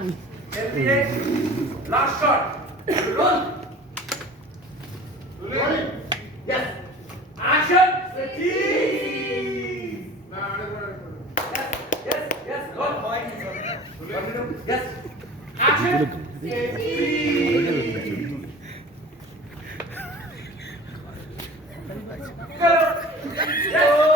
NBA, last shot. Roll. Yes. Action. Cheese. Yes. Roll. Yes. Action. Cheese. Go.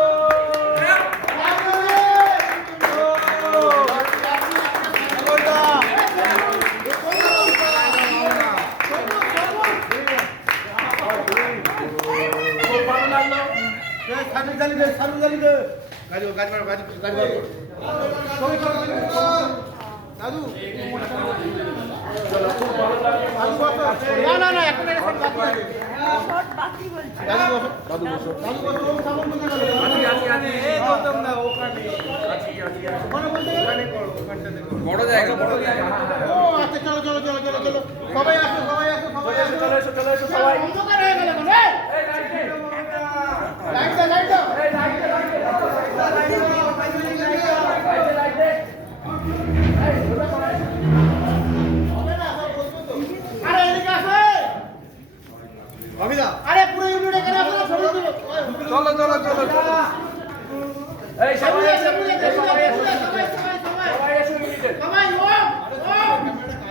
বড় জায়গা ও আচ্ছা চলো সবাই আসো চলো সবাই অন্ধকার হয়ে গেল রে লাইট দাও আরে এদিকে আসো অভিদা আরে পুরো ইউনিট এখানে আসো ছবি তুলো চলো এই সবাই এসো ইউনিটে সবাই